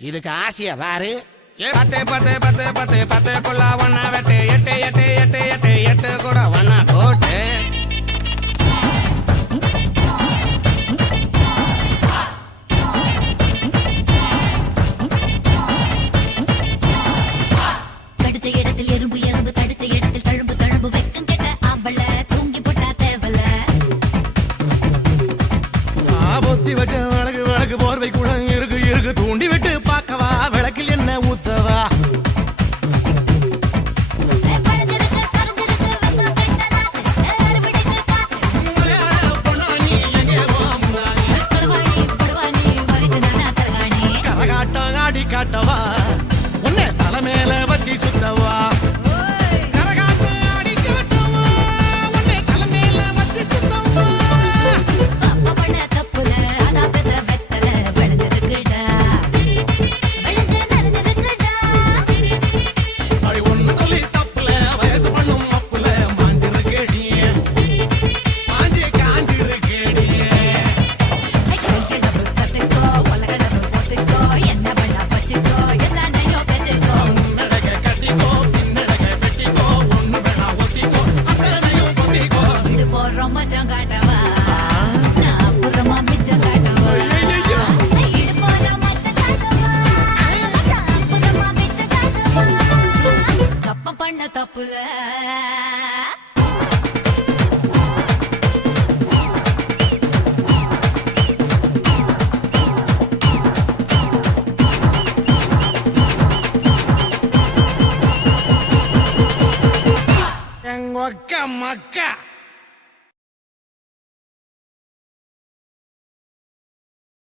இதுக்கு ஆசையா பாரு. 10 10 10 10 10 குள்ள ஒன்னா வெட்டு 8 8 8 8 8 கூட ஒன்னா போட்டு கடுத்த இடத்தில் எறும்பு எறும்பு தடுத்த இடத்தில் தழும்பு தழும்பு வெக்கம் கெட்ட ஆம்பள தூங்கி போட்டா தேவல பொத்தி வச்ச வழக்கு வழக்கு போர்வை கூட இருக்கு இருக்கு தூண்டி விட்டு பார்க்கவா விளக்கில் என்ன ஊத்தவா கரகாட்டம் ஆடி காட்டவா உன்னை தலை மேல வச்சு சுத்தவா தப்புல எங்க மக்கா